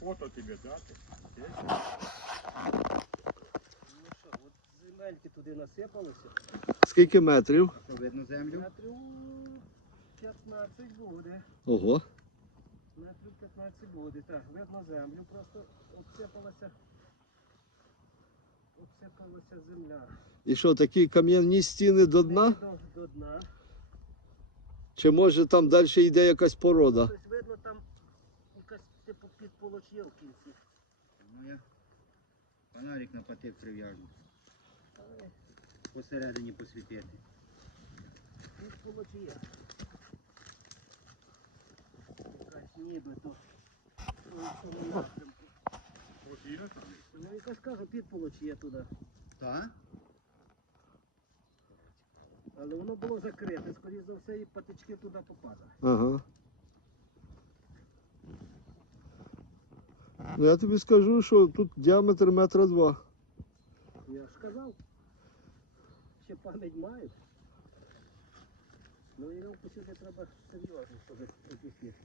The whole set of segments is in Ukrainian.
Фото тебе дати. Ну що, от земельки туди насипалися. Скільки метрів? Що видно землю? Метрів 15 буде. Ого. Метрів 15 буде. Так, видно землю, просто обсипалася. Обсипалася земля. І що, такі кам'яні стіни до дна? До, до дна. Чи може там далі йде якась порода? Тобто видно там якась типу підполочє в кінці. Ну я фонарик на потик прив'яжу. Посередині посвітити. підполочє. Якась ніби то. в тому напрямку. Ось є там. Ну якась кажу, підполочє туди. Так? Але воно було закрите, скоріш за все, і патички туди попадали. Ага. Ну я тобі скажу, що тут діаметр метра два. Я ж сказав, ще пам'ять маю. Ну і нам посюди треба серйозно, щоб об'яснити.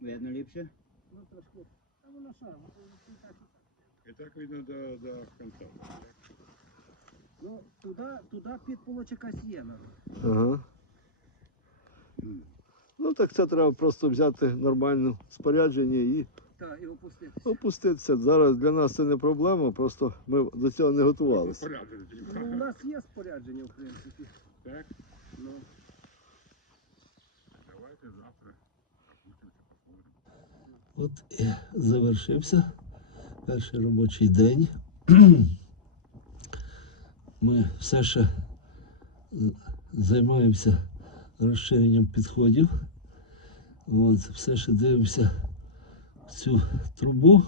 Видно ліпше? Ну трошки. А воно що, воно і так. І так видно до, до кінця. Ну, туди, туди підполоч якась є нам. Ага. Ну так це треба просто взяти нормальне спорядження і Так, і опуститися. опуститися. Зараз для нас це не проблема, просто ми до цього не готувалися. Ну, у нас є спорядження, в принципі. Так, Ну, давайте завтра. От і завершився перший робочий день. Ми все ще займаємося розширенням підходів. От, все ще дивимося в цю трубу.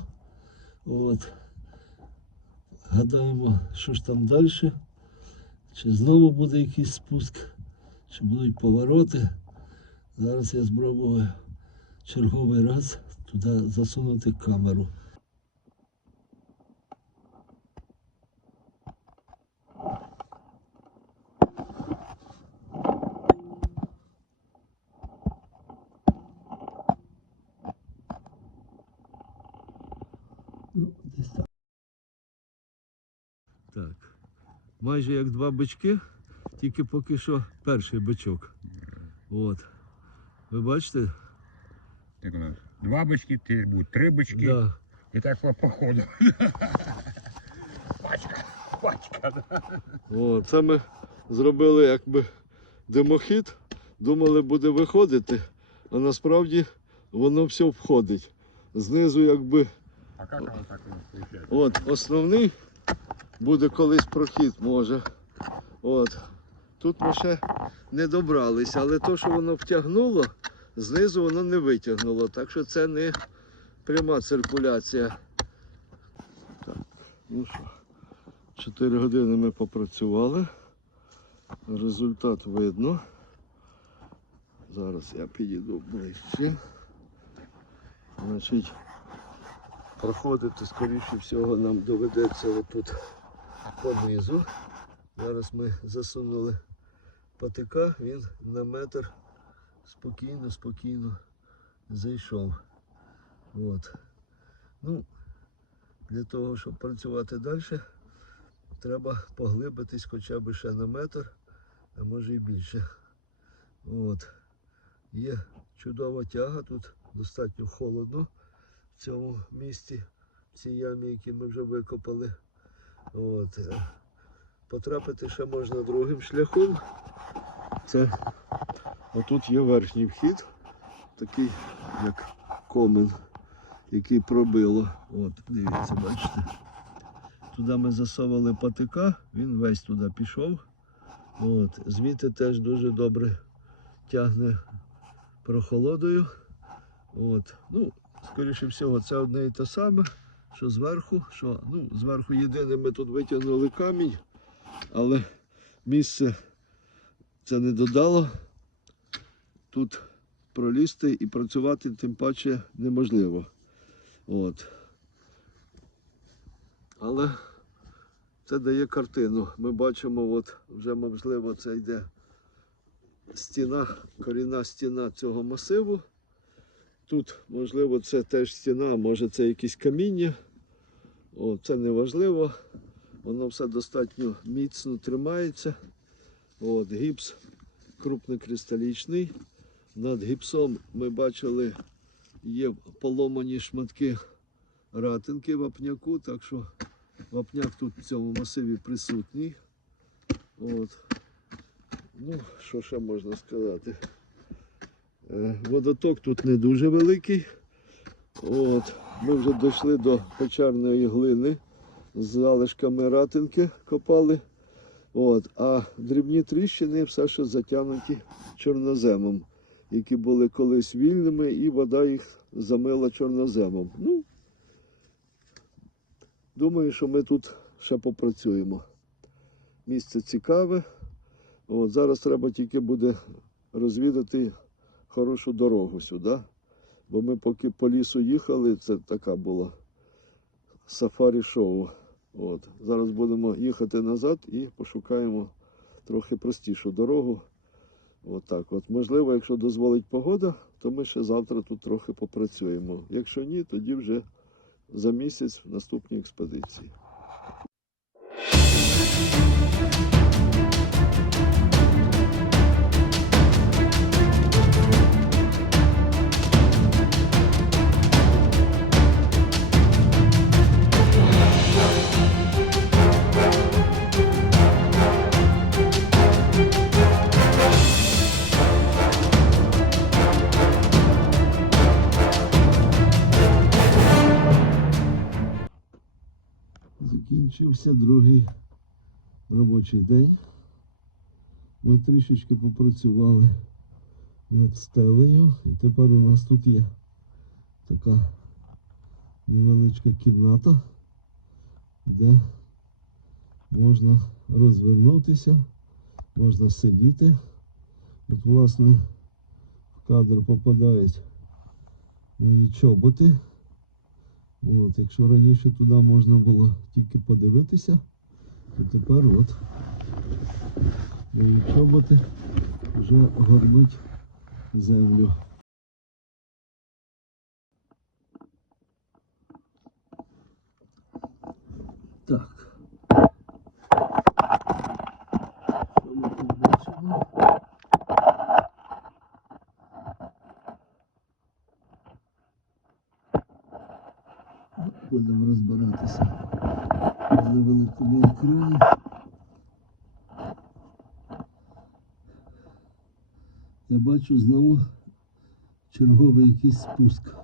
От. Гадаємо, що ж там далі. Чи знову буде якийсь спуск, чи будуть повороти. Зараз я спробую черговий раз туди засунути камеру. Ну, так. Так. Майже як два бички, тільки поки що перший бичок. От. Ви бачите? Так у нас два бички, теперь будуть три бички. Да. І так по походу. Пачка, пачка. да. О, це ми зробили якби димохід. Думали, буде виходити, а насправді воно все входить. Знизу, якби, А як воно так виходить? от основний буде колись прохід, може. От. Тут ми ще не добралися, але то, що воно втягнуло, знизу воно не витягнуло. Так що це не пряма циркуляція. Так, ну що, 4 години ми попрацювали. Результат видно. Зараз я підійду ближче. Значить, проходити, скоріше всього, нам доведеться отут понизу. Зараз ми засунули патика, він на метр спокійно, спокійно зайшов. От. Ну, для того, щоб працювати далі, треба поглибитись хоча б ще на метр, а може і більше. От. Є чудова тяга, тут достатньо холодно в цьому місці, в цій ямі, які ми вже викопали. От. Потрапити ще можна другим шляхом. Це отут є верхній вхід, такий як комен, який пробило. От, дивіться, бачите. Туди ми засовували патика, він весь туди пішов. От, звідти теж дуже добре тягне прохолодою. От, ну, скоріше всього, це одне і те саме, що зверху, що ну, зверху єдине ми тут витягнули камінь, але місце це не додало. Тут пролізти і працювати тим паче неможливо. От. Але це дає картину. Ми бачимо, от вже можливо це йде стіна, корінна стіна цього масиву. Тут, можливо, це теж стіна, може це якесь каміння. О, це не важливо. Воно все достатньо міцно тримається. От, гіпс крупнокристалічний. Над гіпсом ми бачили, є поломані шматки ратинки вапняку, так що вапняк тут в цьому масиві присутній. От. Ну, що ще можна сказати? Е, Водоток тут не дуже великий. От. Ми вже дійшли до печерної глини з залишками ратинки копали. От. А дрібні тріщини все ще затягнуті чорноземом, які були колись вільними, і вода їх замила чорноземом. Ну, думаю, що ми тут ще попрацюємо. Місце цікаве. От, зараз треба тільки буде розвідати хорошу дорогу сюди. Бо ми поки по лісу їхали, це така була сафарі-шоу. От. Зараз будемо їхати назад і пошукаємо трохи простішу дорогу. От так от. Можливо, якщо дозволить погода, то ми ще завтра тут трохи попрацюємо. Якщо ні, тоді вже за місяць в наступній експедиції. Закінчився другий робочий день. Ми трішечки попрацювали над стелею, і тепер у нас тут є така невеличка кімната, де можна розвернутися, можна сидіти. От, власне, в кадр попадають мої чоботи. От, якщо раніше туди можна було тільки подивитися, то тепер от мої чоботи вже горнуть землю. Так. Що ми тут бачимо? Будемо розбиратися на великому екрані. Я бачу знову черговий якийсь спуск.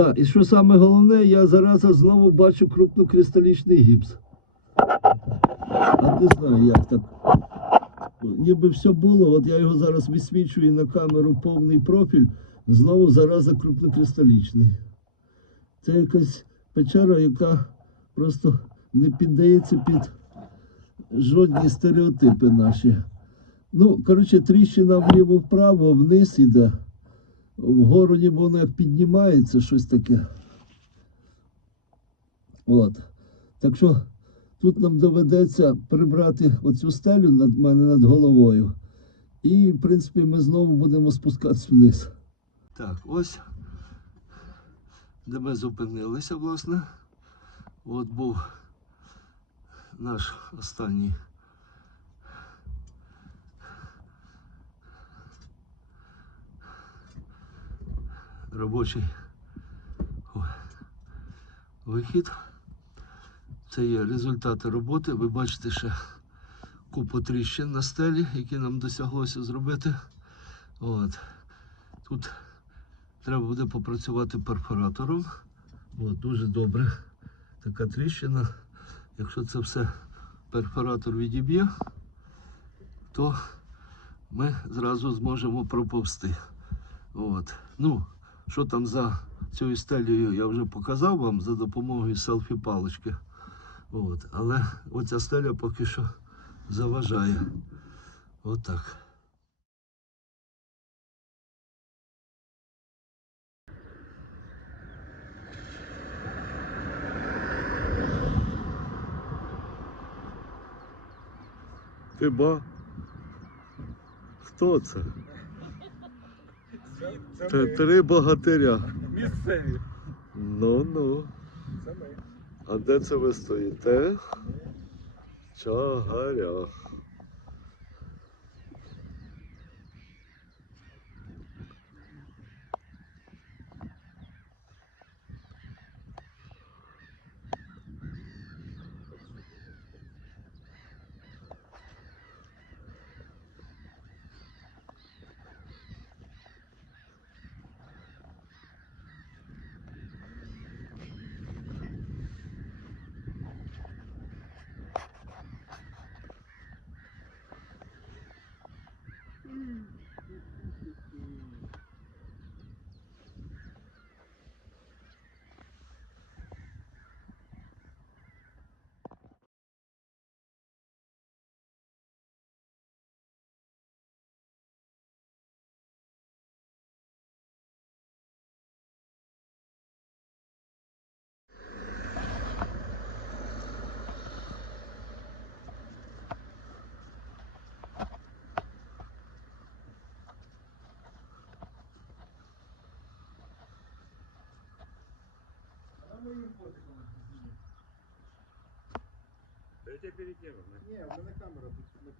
Да, і що саме головне, я зараз знову бачу крупнокристалічний гіпс. А не знаю, як так. Ніби все було, от я його зараз висвічую на камеру повний профіль, знову зараза крупнокристалічний. Це якась печера, яка просто не піддається під жодні стереотипи наші. Ну, коротше, тріщина вліво-вправо, вниз іде. Вгору ніби воно як піднімається, щось таке. От. Так що тут нам доведеться прибрати оцю стелю над мене над головою. І, в принципі, ми знову будемо спускатися вниз. Так, ось. Де ми зупинилися, власне. От був наш останній робочий вихід. Це є результати роботи. Ви бачите ще купу тріщин на стелі, які нам досяглося зробити. От. Тут треба буде попрацювати перфоратором. От, дуже добре. Така тріщина. Якщо це все перфоратор відіб'є, то ми зразу зможемо проповсти. От. Ну, що там за цією стелею, я вже показав вам за допомогою селфі-палички. От. Але оця стеля поки що заважає. Отак. Ти? Хто це? Т- Три богатиря. Місцеві. Ну ну. Це ми. А де це ви стоїте? Чагаря. Я тебе перекину. Не, у мене камера тут не